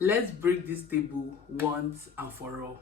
Let's break this table once and for all.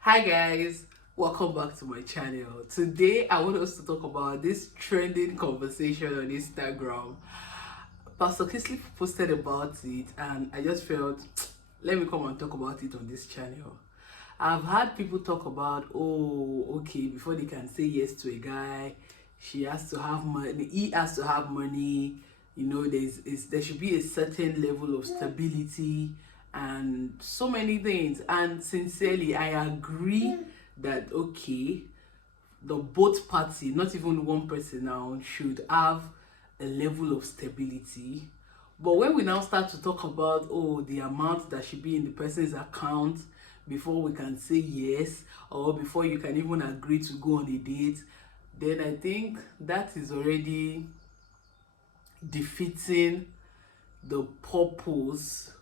Hi guys, welcome back to my channel. Today I want us to talk about this trending conversation on Instagram. Pastor Kisley posted about it and I just felt let me come and talk about it on this channel. I've had people talk about, oh, okay, before they can say yes to a guy, she has to have money, he has to have money, you know, there should be a certain level of stability and so many things. And sincerely, I agree that, okay, the both party, not even one person now, should have a level of stability. But when we now start to talk about, oh, the amount that should be in the person's account before we can say yes, or before you can even agree to go on a date, then I think that is already defeating the purpose,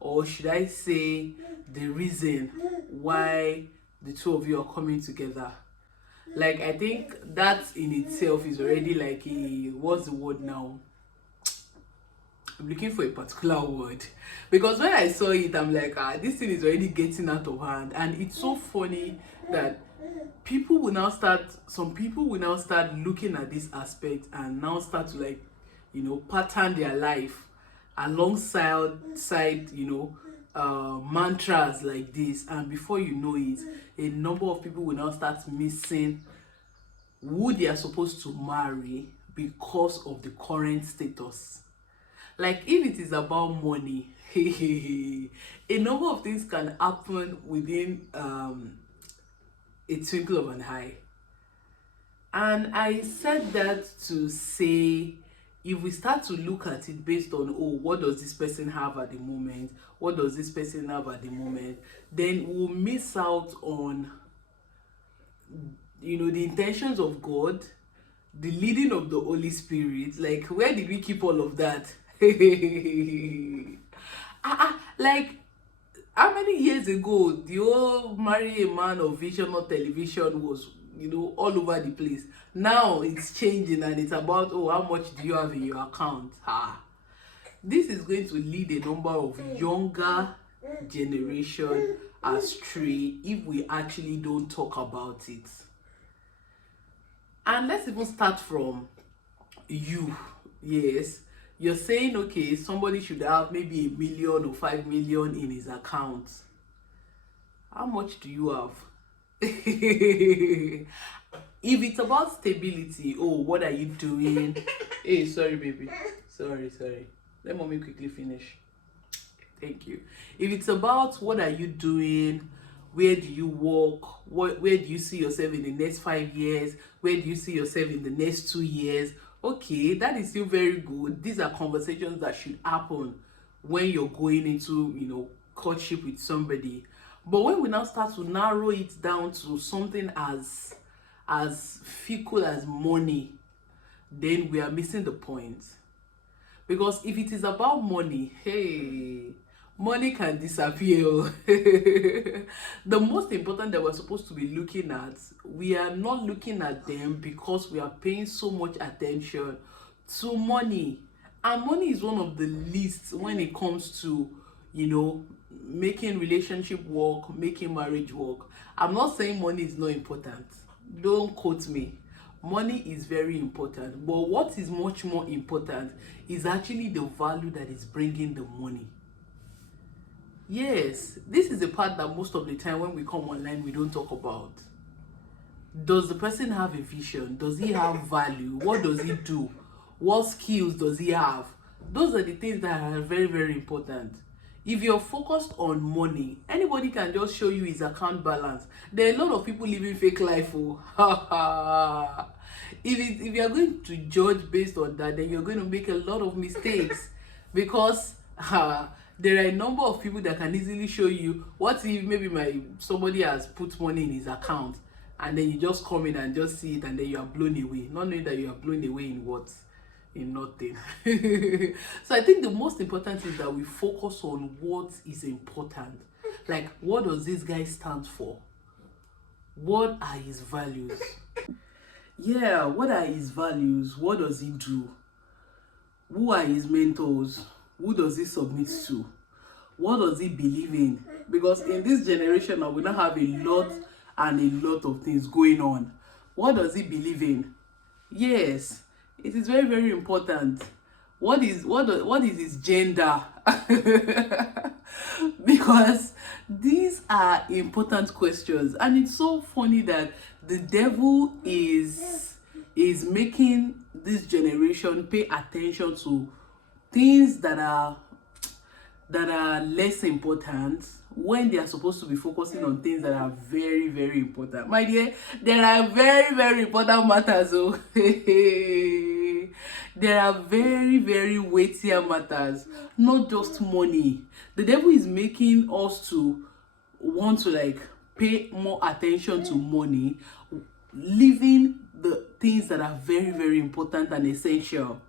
or should I say the reason why the two of you are coming together. Like, I think that in itself is already like a, what's the word now? I'm looking for a particular word, because when I saw it, I'm like, this thing is already getting out of hand. And it's so funny that some people will now start looking at this aspect and now start to, like, you know, pattern their life alongside you know, mantras like this. And before you know it, a number of people will now start missing who they are supposed to marry because of the current status. Like, if it is about money, a number of things can happen within a twinkle of an eye. And I said that to say, if we start to look at it based on, oh, what does this person have at the moment, what does this person have at the moment, then we'll miss out on, you know, the intentions of God, the leading of the Holy Spirit. Like, where did we keep all of that? Like, how many years ago the whole marry a man of vision or television was, you know, all over the place? Now it's changing and it's about, oh, how much do you have in your account? This is going to lead a number of younger generation astray if we actually don't talk about it. And let's even start from you. Yes, you're saying, okay, somebody should have maybe 1 million or 5 million in his account. How much do you have? If it's about stability, oh, what are you doing? Hey, sorry baby, sorry, let mommy quickly finish. Thank you. If it's about what are you doing, where do you work, where do you see yourself in the next 5 years, where do you see yourself in the next 2 years, okay, that is still very good. These are conversations that should happen when you're going into, you know, courtship with somebody. But when we now start to narrow it down to something as fickle as money, then we are missing the point. Because if it is about money, hey, money can disappear. The most important that we're supposed to be looking at, we are not looking at them because we are paying so much attention to money. And money is one of the least when it comes to, you know, making relationship work, making marriage work. I'm not saying money is not important. Don't quote me. Money is very important, but what is much more important is actually the value that is bringing the money. Yes, this is the part that most of the time when we come online we don't talk about. Does the person have a vision? Does he have value? What does he do? What skills does he have? Those are the things that are very, very important. If you're focused on money, anybody can just show you his account balance. There are a lot of people living fake life. Oh. If you are going to judge based on that, then you're going to make a lot of mistakes. Because there are a number of people that can easily show you, what if maybe somebody has put money in his account and then you just come in and just see it and then you are blown away, not knowing that you are blown away in what? In nothing. So I think the most important is that we focus on what is important. Like, what does this guy stand for? What are his values? Yeah, what are his values? What does he do? Who are his mentors? Who does he submit to? What does he believe in? Because in this generation now, we now have a lot and a lot of things going on. What does he believe in? Yes, it is very, very important. What is his gender? Because these are important questions, and it's so funny that the devil is making this generation pay attention to things that are less important when they are supposed to be focusing on things that are very, very important. My dear, there are very, very important matters. Oh, there are very, very weightier matters, not just money. The devil is making us to want to like pay more attention to money, leaving the things that are very, very important and essential,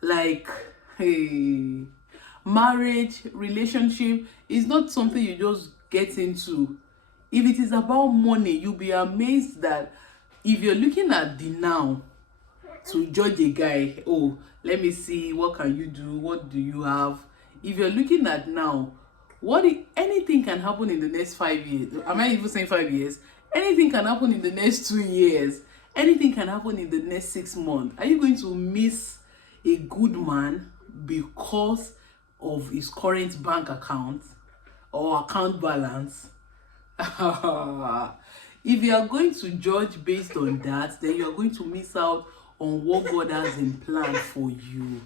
like, hey, marriage, relationship is not something you just get into. If it is about money, you'll be amazed that if you're looking at the now to judge a guy, oh, let me see, what can you do, what do you have? If you're looking at now, anything can happen in the next 5 years. Am I even saying 5 years? Anything can happen in the next 2 years. Anything can happen in the next 6 months. Are you going to miss a good man because of his current bank account or account balance? If you are going to judge based on that, then you are going to miss out on what God has in plan for you.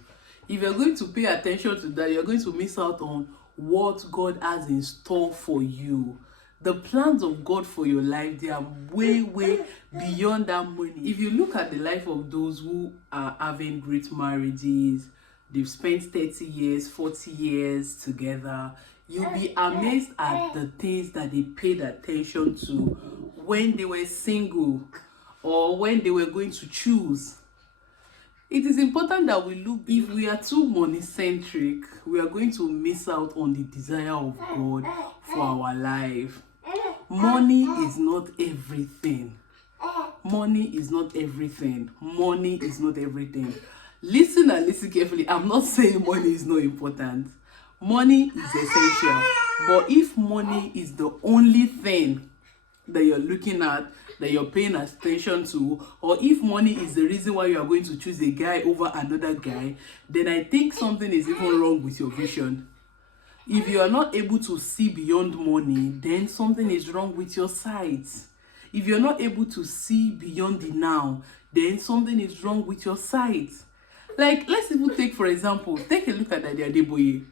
If you're going to pay attention to that, you're going to miss out on what God has in store for you. The plans of God for your life, they are way, way beyond that money. If you look at the life of those who are having great marriages, they've spent 30 years, 40 years together, you'll be amazed at the things that they paid attention to when they were single or when they were going to choose. It is important that we look. If we are too money-centric, we are going to miss out on the desire of God for our life. Money is not everything. Money is not everything. Money is not everything. Listen and listen carefully. I'm not saying money is not important. Money is essential. But if money is the only thing that you're looking at, that you're paying attention to, or if money is the reason why you are going to choose a guy over another guy, then I think something is even wrong with your vision. If you are not able to see beyond money, then something is wrong with your sight. If you're not able to see beyond the now, then something is wrong with your sight. Like, let's even take, for example, take a look at Daddy Adeboye.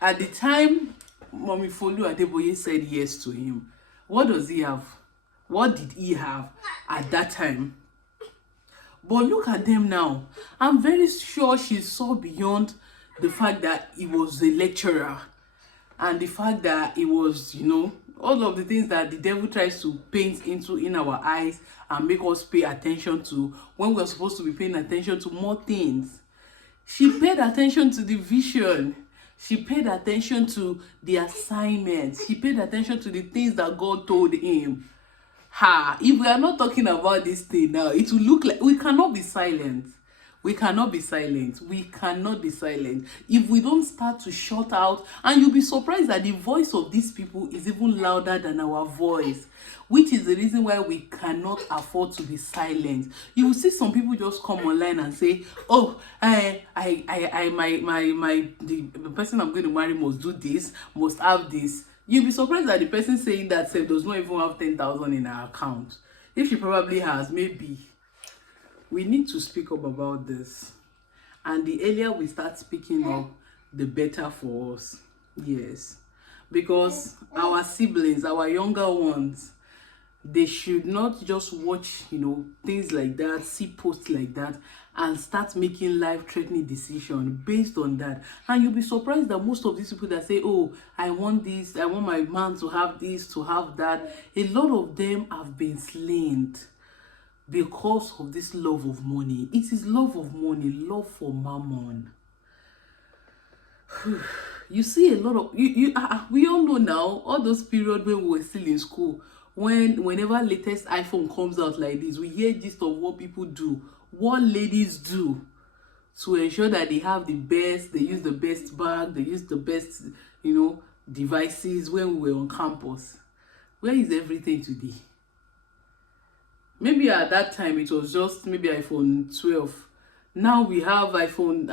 At the time Mommy Folu Adeboye said yes to him, what does he have? What did he have at that time? But look at them now. I'm very sure she saw beyond the fact that he was a lecturer and the fact that he was, all of the things that the devil tries to paint into in our eyes and make us pay attention to when we're supposed to be paying attention to more things. She paid attention to the vision. She paid attention to the assignments. She paid attention to the things that God told him. If we are not talking about this thing now, it will look like we cannot be silent. We cannot be silent. We cannot be silent. If we don't start to shout out, and you'll be surprised that the voice of these people is even louder than our voice, which is the reason why we cannot afford to be silent. You will see some people just come online and say, oh, the person I'm going to marry must do this, must have this. You'll be surprised that the person saying that does not even have 10,000 in her account. If she probably has, maybe. We need to speak up about this. And the earlier we start speaking up, the better for us. Yes. Because our siblings, our younger ones, they should not just watch, things like that, see posts like that, and start making life-threatening decisions based on that. And you'll be surprised that most of these people that say, oh, I want this, I want my man to have this, to have that, a lot of them have been slain because of this love of money. It is love of money, love for mammon. You see a lot of we all know now, all those period when we were still in school, whenever latest iPhone comes out like this, we hear gist of what people do, what ladies do to ensure that they have the best, they use the best bag, they use the best, devices when we were on campus. Where is everything today? Maybe at that time it was just maybe iPhone 12. Now we have iPhone,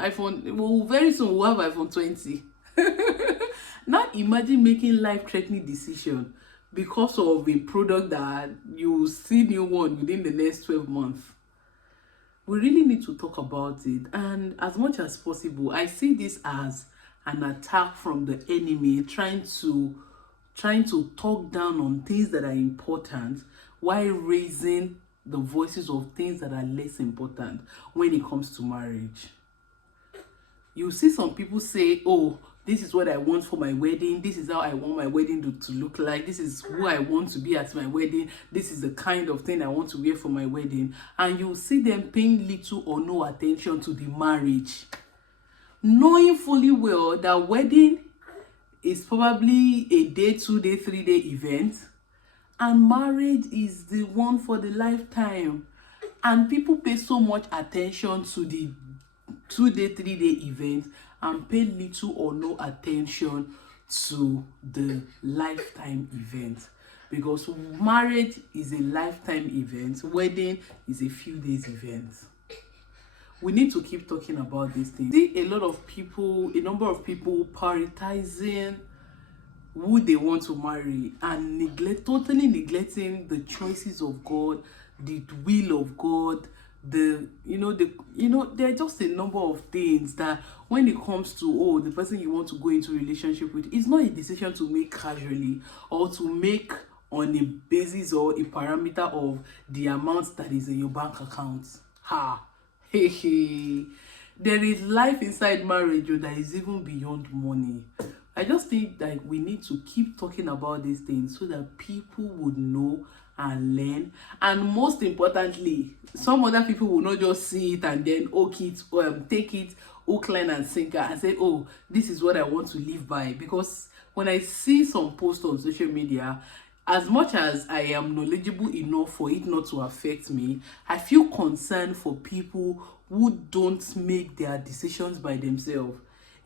well, very soon we'll have iPhone 20. Now imagine making life-threatening decision because of a product that you see new one within the next 12 months. We really need to talk about it, and as much as possible, I see this as an attack from the enemy trying to talk down on things that are important while raising the voices of things that are less important when it comes to marriage. You see some people say, oh, this is what I want for my wedding, this is how I want my wedding to look like, this is who I want to be at my wedding, this is the kind of thing I want to wear for my wedding, and you see them paying little or no attention to the marriage, knowing fully well that wedding is probably a day, 2-day, 3-day event, and marriage is the one for the lifetime. And people pay so much attention to the 2-day, 3-day event and pay little or no attention to the lifetime event, because marriage is a lifetime event, wedding is a few days event. We need to keep talking about these things. See a number of people prioritizing who they want to marry and totally neglecting the choices of God, the will of God. There are just a number of things that when it comes to the person you want to go into a relationship with, it's not a decision to make casually or to make on a basis or a parameter of the amount that is in your bank account. There is life inside marriage that is even beyond money. I just think that we need to keep talking about these things so that people would know and learn, and most importantly, some other people will not just see it and then take it hook, line and sinker and say, oh, this is what I want to live by. Because when I see some posts on social media, as much as I am knowledgeable enough for it not to affect me, I feel concerned for people who don't make their decisions by themselves.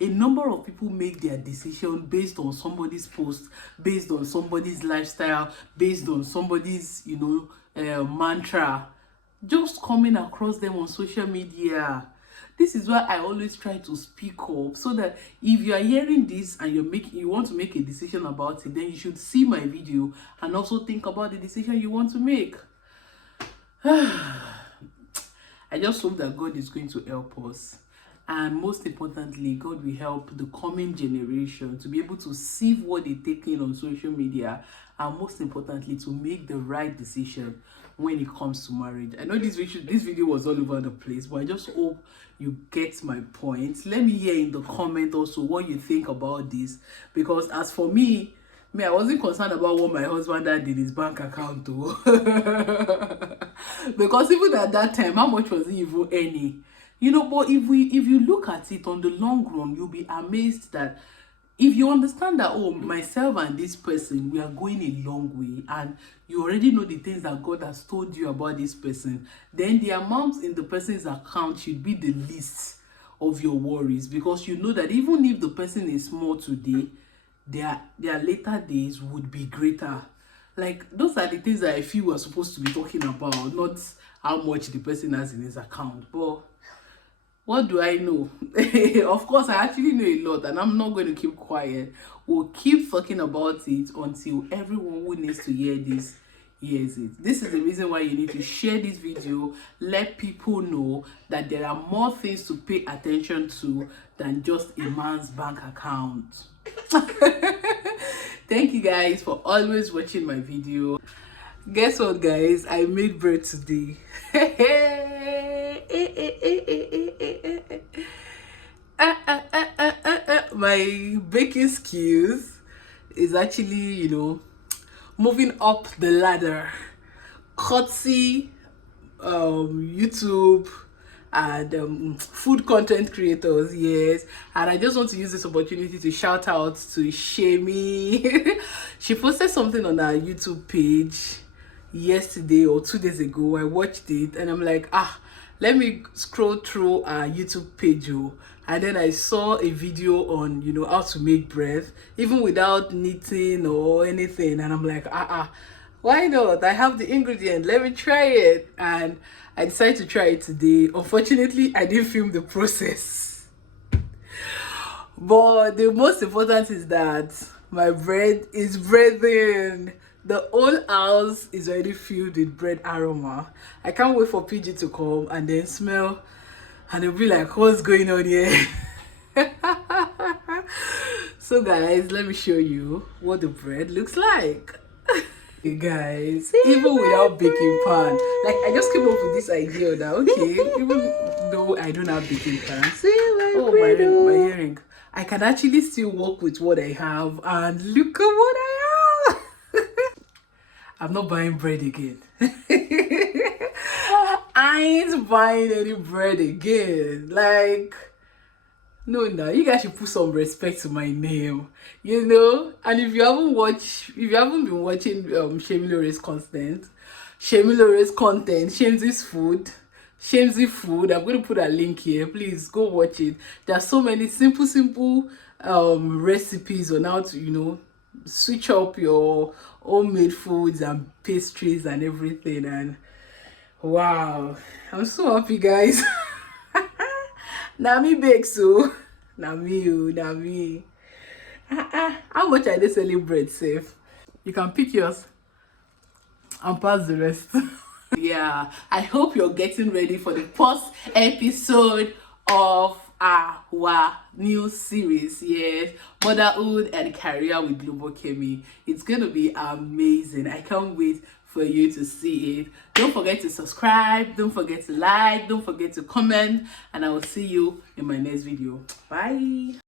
A number of people make their decision based on somebody's post, based on somebody's lifestyle, based on somebody's, mantra, just coming across them on social media. This is why I always try to speak up, so that if you are hearing this and you want to make a decision about it, then you should see my video and also think about the decision you want to make. I just hope that God is going to help us. And most importantly, God will help the coming generation to be able to see what they take in on social media, and most importantly, to make the right decision when it comes to marriage. I know this video was all over the place, but I just hope you get my point. Let me hear in the comment also what you think about this, because as for me, I wasn't concerned about what my husband had in his bank account too. Because even at that time, how much was he even earning? But if you look at it on the long run, you'll be amazed that if you understand that, myself and this person, we are going a long way, and you already know the things that God has told you about this person, then the amount in the person's account should be the least of your worries, because you know that even if the person is small today, their later days would be greater. Like, those are the things that I feel we're supposed to be talking about, not how much the person has in his account. But what do I know? Of course, I actually know a lot, and I'm not going to keep quiet. We'll keep talking about it until everyone who needs to hear this hears it. This is the reason why you need to share this video. Let people know that there are more things to pay attention to than just a man's bank account. Thank you guys for always watching my video. Guess what, guys? I made bread today. My baking skills is actually, moving up the ladder. Courtesy YouTube and food content creators, yes. And I just want to use this opportunity to shout out to Shemi. She posted something on her YouTube page yesterday or 2 days ago. I watched it and I'm like, let me scroll through our YouTube page, and then I saw a video on, you know, how to make bread even without knitting or anything, and I'm like, why not? I have the ingredient, let me try it. And I decided to try it today. Unfortunately, I didn't film the process, but the most important is that my bread is breathing. The whole house is already filled with bread aroma. I can't wait for PG to come and then smell, and they'll be like, what's going on here? So guys, let me show you what the bread looks like. Hey guys, even without baking pan, like I just came up with this idea that even though I don't have baking pan, my hearing, I can actually still work with what I have, and look at what I have. I'm not buying bread again. I ain't buying any bread again. Like, no, you guys should put some respect to my name, you know. And if you haven't been watching Shemi Lore's Shamesy food, I'm going to put a link here. Please go watch it. There are so many simple recipes on how to, you know, switch up your homemade foods and pastries and everything. And wow, I'm so happy, guys. Now me bake, so now me. How much are they selling bread safe? You can pick yours and pass the rest. Yeah, I hope you're getting ready for the first episode of our new series. Yes, motherhood and career with Global Kemi. It's gonna be amazing. I can't wait for you to see it. Don't forget to subscribe, don't forget to like, don't forget to comment, and I will see you in my next video. Bye.